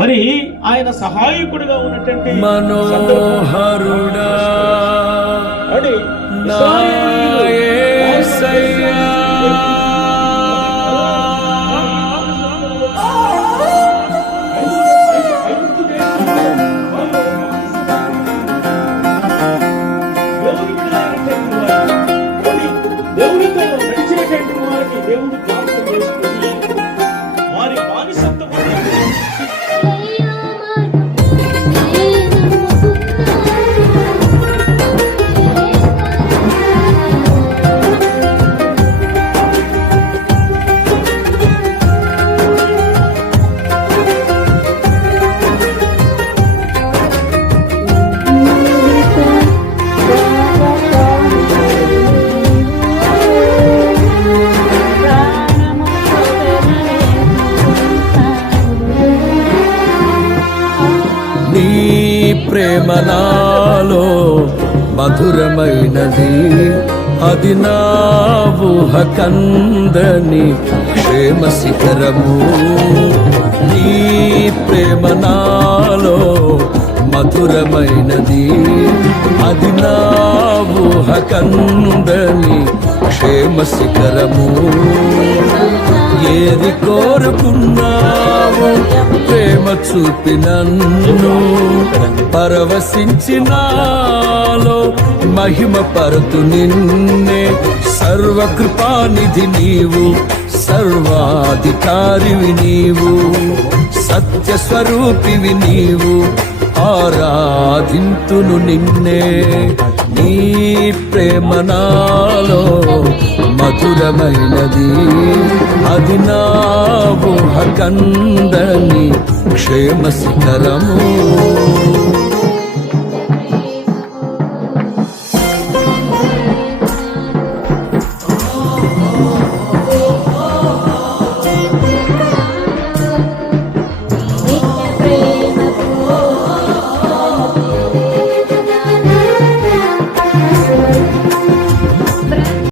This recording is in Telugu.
మరి ఆయన సహాయకుడిగా ఉన్నటువంటి మనోహరుడా అని దేవుడితో నడిచినటువంటి వారికి దేవుడు జ్ఞాపకం చేసుకుని వారి బానిసత్వం నీ ప్రేమ నాలో మధురమైనది, అది నా ఊహ కందని క్షేమ శిఖరము. నీ ప్రేమ నాలో మధురమైనది, అది నా ఊహ కందని క్షేమ శిఖరము. ఏది కోరుకున్నావు ప్రేమ చూపి నన్ను పరవశించినాలో మహిమ పరతు నిన్నే. సర్వకృపానిధి నీవు, సర్వాధికారివి నీవు, సత్య స్వరూపివి నీవు, ఆరాధింతును నిన్నే. నీ ప్రేమ నాలో మధురమైనది, అది నా ఊహ కందని క్షేమ శిఖరము.